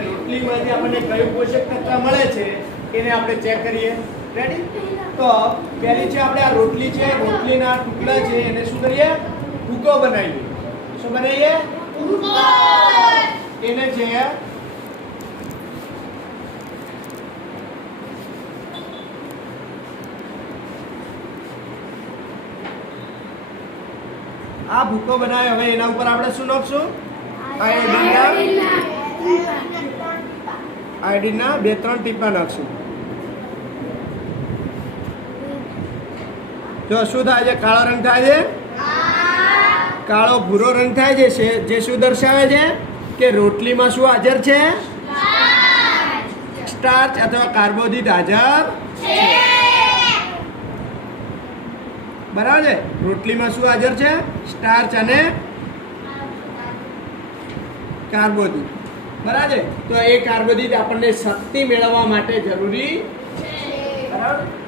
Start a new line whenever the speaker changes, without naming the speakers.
રોટલીમાંથી આપણને કયું પોષક તત્વ મળે છે એને આપણે ચેક કરીએ. રેડી તો પહેલી છે આપણે આ રોટલી છે, રોટલીના ટુકડા છે, એને શું કરીએ? ભૂકો બનાવીએ. શું બનાવીએ? એને છે આ ભૂકો બનાવ્યો હવે એના ઉપર આપણે શું નાખશું આયોડિનના બે, ત્રણ ટીપા નાખશું જો શું થાય છે? કાળો રંગ થાય છે? કાળો, ભૂરો રંગ થાય છે? જે શું દર્શાવે છે? કે રોટલીમાં શું હાજર છે? સ્ટાર્ચ અથવા કાર્બોદિત હાજર બરાબર છે? રોટલીમાં શું હાજર છે? સ્ટાર્ચ અને કાર્બોદિત. બરાબર? તો એ કાર્બોદિત આપણને શક્તિ મેળવવા માટે જરૂરી બરાબર?